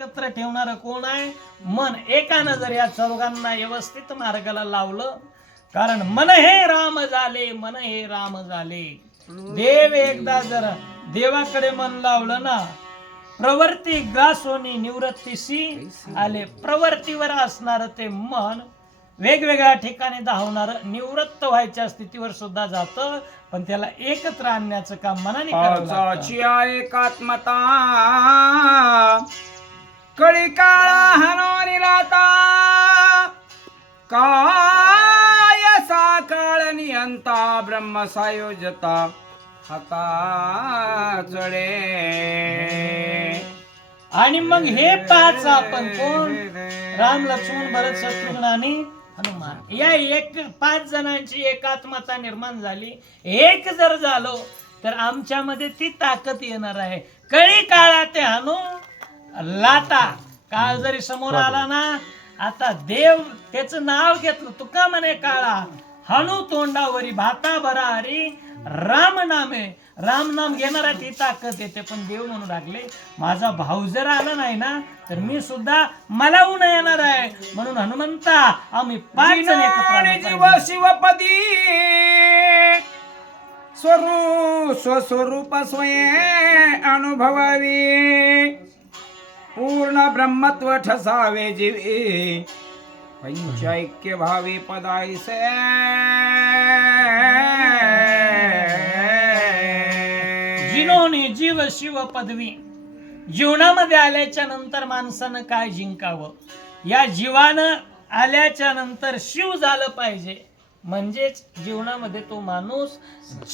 एकत्र ठेवणार कोण आहे? मन एकानं जर या चौघांना व्यवस्थित मार्गाला लावलं कारण मन हे राम झाले मन हे राम झाले. देव एकदा जर देवाकडे मन लावलं ना प्रवृत्ती ग्रासोनी निवृत्तीसी आले. प्रवृत्तीवर असणार ते मन वेगवेगळ्या ठिकाणी धावणार निवृत्त व्हायच्या स्थितीवर सुद्धा जात पण त्याला एकत्र आणण्याचं काम मनाने एकात्मता. कळी काळा हनोनिलाता काय साकाळ नियंता ब्रह्म सायोजता. हाता चढे आणि मग हे पाच आपण कोण? राम लक्ष्मण भरत शत्रुघ्न आणि हनुमान. या एक पाच जणांची एकात्मता निर्माण झाली. एक जर झालो तर आमच्यामध्ये ती ताकद येणार आहे. कळी काळा ते हनु लाता काळ जरी समोर आला ना आता देव त्याच नाव घेतलं. तुका म्हणे काळा हनु तोंडावरी भाता भरा हरी राम नामे. राम नाम घेणारा ती ताकद येते पण देव म्हणू लागले माझा भाऊ जर आला नाही ना तर मी सुद्धा मला ऊन येणार आहे. म्हणून हनुमंता आम्ही पाच जण जीव. शिवपदी स्वरू स्वस्वरूप स्वये अनुभवावी. पूर्ण ब्रह्मत्व ठसावे जीवे. पंचैक्य भावी पदायसे. जिनोनी जीव शिव पदवी. जीवनामध्ये आल्याच्यानंतर माणसानं काय जिंकावं? या जीवानं आल्याच्यानंतर शिव झालं पाहिजे. म्हणजेच जीवनामध्ये तो माणूस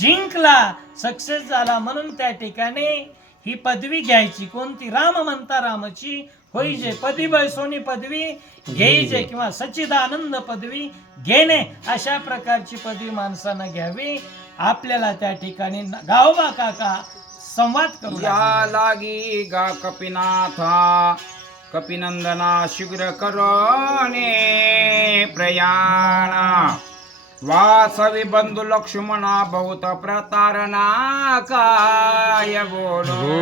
जिंकला सक्सेस झाला म्हणून त्या ठिकाणी ही पदवी घ्यायची. कोणती? राम म्हणता रामची. होई जे पदी सोनी पदवी घ्यायचे किंवा सच्चिदानंद पदवी घेणे अशा प्रकारची पदवी माणसानं घ्यावी. आपल्याला त्या ठिकाणी गावबा काका संवाद करू. या लागी गा कपिनाथा कपिनंदना शीघ्र करोने प्रयाण. वासवी बंधू लक्ष्मणा बहुत प्रतारणा काय बोलो?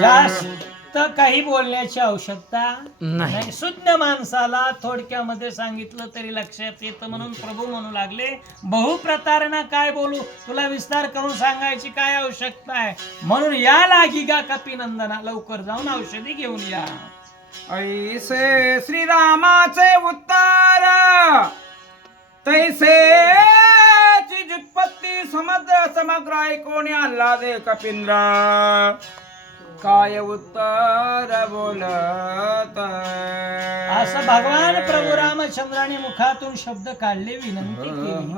जास्त काही बोलण्याची आवश्यकता नाही. शुद्ध माणसाला थोडक्यामध्ये सांगितलं तरी लक्षात येतं म्हणून प्रभू म्हणू लागले. बहुप्रतारणा काय बोलू? तुला विस्तार करून सांगायची काय आवश्यकता आहे? म्हणून या लागी गा कपिनंदना. लवकर जाऊन औषधी घेऊन या. ऐसे श्रीरामाचे उत्तर! तैसे व्युत्पत्ती समग्र समग्र ऐकोणी दे कपिंद्र। काय उत्तर बोलत असं भगवान प्रभू रामचंद्राने मुखातून शब्द काढले विनंती केली.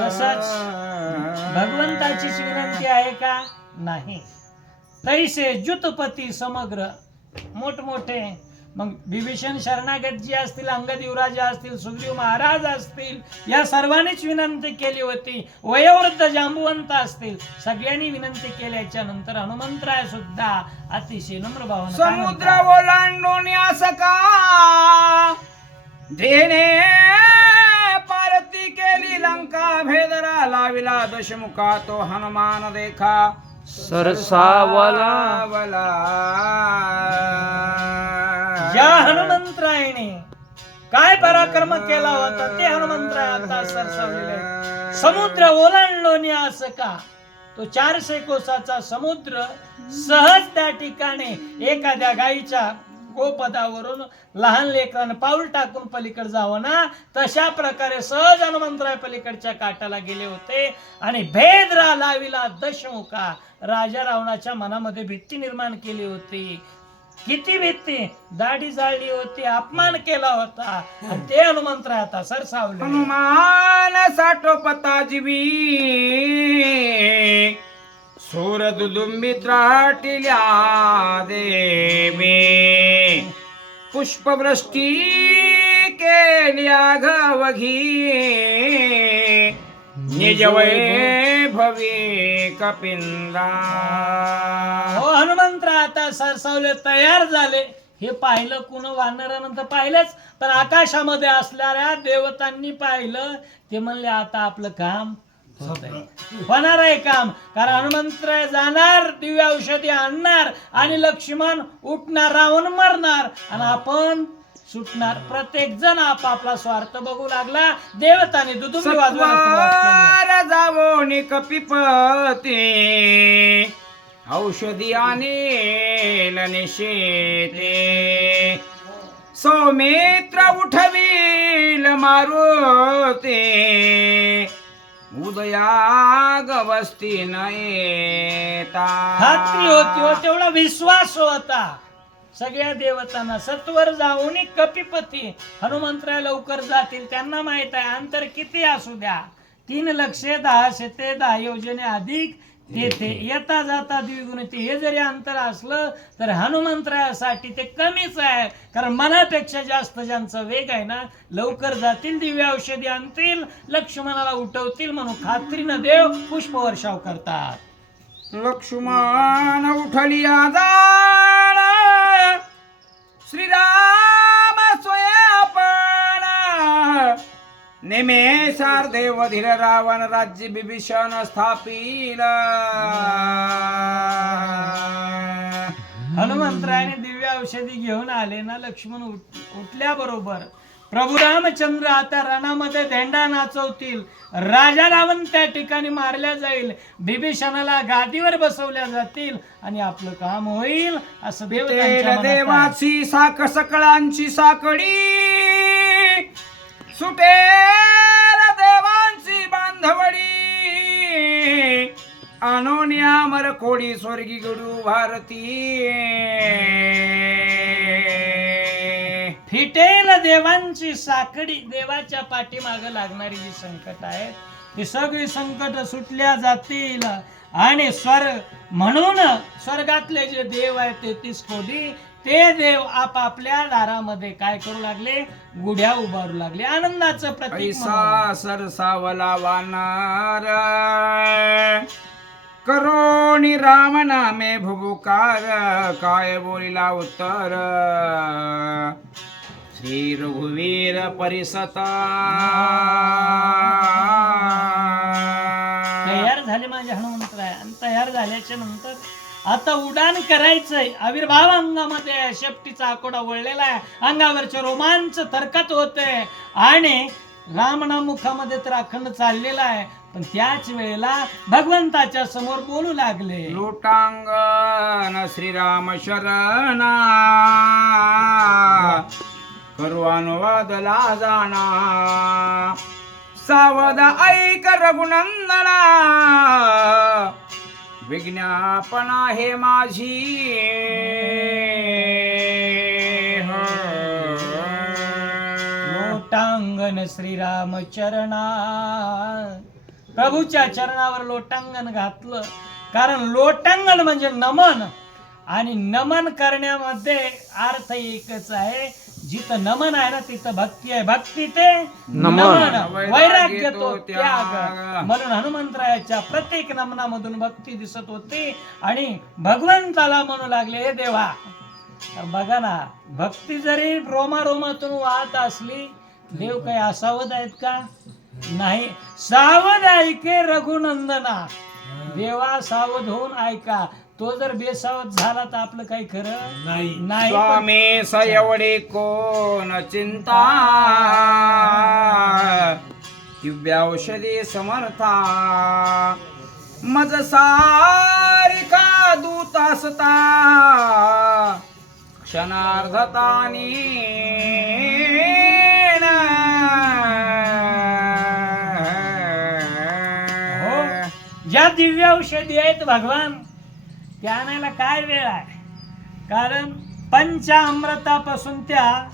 तसच भगवंताचीच विनंती आहे का? नाही. तैसे जुतपती समग्र मोठमोठे मग विभीषण शरणागत जी असतील अंगद युवराज असतील सुग्रीव महाराज असतील या सर्वांनीच विनंती केली होती. वयोवृद्ध जांबुवंत असतील सगळ्यांनी विनंती केल्याच्यानंतर हनुमंतराय सुद्धा अतिशय नम्र भावना काय समुद्र? ओलांडून सका. जेने पारती केली लंका भेदरा लाविला दशमुखा तो हनुमान देखा. सरसावला. वला ज्या हनुमंतरायने काय पराक्रम केला होता ते हनुमंतराय आता सरसावलेले समुद्र ओलांडलोनी असं का? तो चारशे कोसाचा समुद्र सहज त्या ठिकाणी एखाद्या गाईच्या गोपदावरून लहान लेकरानं पाऊल टाकून पलीकडे जावं ना? तशा प्रकारे सहज हनुमंतराय पलीकडच्या काठाला गेले होते आणि भेदरा लाविला दशमुखा. राजा रावणाच्या मनामध्ये भीती निर्माण केली होती. किती भीती. दाढी जाळली होती अपमान केला होता. आणि ते राहता आता सरसावले हनुमान साठोपता जीवी सूर दुदुंबी त्राटिल्या देवी. पुष्पवृष्टी केल्या घवघी. निजवय भवी कपिंदा। हो हनुमंतराय आता सरसावले तयार झाले. हे पाहिलं कुण वानरानंतर पाहिलंच. पण आकाशामध्ये असणाऱ्या देवतांनी पाहिलं. ते म्हणले आता आपलं काम होणार आहे काम. कारण हनुमंतराय जाणार दिव्य औषधी आणणार आणि लक्ष्मण उठणार रावण मरणार. आणि आपण सुटणार प्रत्येक जण आपापला स्वार्थ बघू लागला. देवताने दुदुंबी. सत्वार जावोनी कपिपते औषधी आणेल निशेते सौमित्र उठवील मारुते उदया गवस्ती नयेता खात्री होती हो तेवढा विश्वास होता सगळ्या देवतांना सत्वर जाऊन कपिपती हनुमंतराय लवकर जातील त्यांना माहीत आहे. अंतर किती असू द्या? तीन लक्षे दहा शेते दहा योजने अधिक. तेथे येता. जाता द्विगुणित हे जरी अंतर असलं तर हनुमंतरायासाठी ते कमीच आहे. कारण मनापेक्षा जास्त ज्यांचा वेग आहे ना लवकर जातील दिव्य औषधी आणतील लक्ष्मणाला उठवतील म्हणून खात्रीनं देव पुष्पवर्षाव करतात. लक्ष्मण उठली जाण श्रीराम स्वयं नेमे देव धीर रावण राज्य बिभीषण स्थापिल. हनुमंतरायाने दिव्य औषधी घेऊन आले ना लक्ष्मण उठल्या बरोबर. प्रभू रामचंद्र आता रणामध्ये धेंडा नाचवतील. राजा रावण त्या ठिकाणी मारल्या जाईल. बिभीषणाला गादीवर बसवल्या जातील आणि आपलं काम होईल असं देव. देवाची साक सकळांची साकडी. सुटेल देवांची बांधवडी. अनोन्या मर कोडी स्वर्गी गडू भारती. मिटेल देवांची साखळी देवाच्या पाठीमागे लागणारी जी संकट आहे ती सगळी संकट सुटल्या जातील. आणि स्वर म्हणून स्वर्गातले जे देव आहेत तेहतीस कोटी ते देव आपापल्या दारामध्ये काय करू लागले? गुढ्या उभारू लागले. आनंदाचं प्रतीक म्हणून. सरसावला वानार करोणी राम नामे भुबुकार काय बोलिला उत्तर? श्री रघुवीर परिसता. तयार झाले माझे हनुमंतराय. आणि तयार झाल्याच्यानंतर आता उडान करायचंय. आविर्भाव अंगामध्ये आहे, शेपटीचा आकोडा वळलेला आहे. अंगावरचे रोमांच थरकत होते आणि रामना मुखामध्ये तर अखंड चाललेला आहे. पण त्याच वेळेला भगवंताच्या समोर बोलू लागले. लोटांगण श्रीराम शरणा. करू अनुवादला जाणा सावध ऐक रघुनंदना. विज्ञापना हे माझी. लोटांगण श्रीराम चरणा प्रभूच्या चरणावर लोटांगण घातलं. कारण लोटांगण म्हणजे नमन. आणि नमन करण्यामध्ये अर्थ एकच आहे. जिथं नमन आहे ना तिथं भक्ती आहे. भक्ती ते नमन. वैराग्य तो त्याग. म्हणून हनुमंतरायाच्या प्रत्येक नमनामधून भक्ती दिसत होती आणि भगवंताला म्हणू लागले हे देवा तर बघा ना भक्ती जरी रोमा रोमातून वाहत असली देव काही असावध आहेत का? नाही. सावध ऐके रघुनंदना. देवा सावध होऊन ऐका. तो जर बेसावध झाला तर आपलं काही खरं नाही. नाही पण स्वामी सयवडे कोण चिंता? दिव्य औषधी समर्था. मज सारिका दूत असता? क्षणार्धतानी हो. ज्या दिव्य औषधी आहेत भगवान ज्ञानाला आणायला काय वेळ आहे? कारण पंचामृतापासून त्या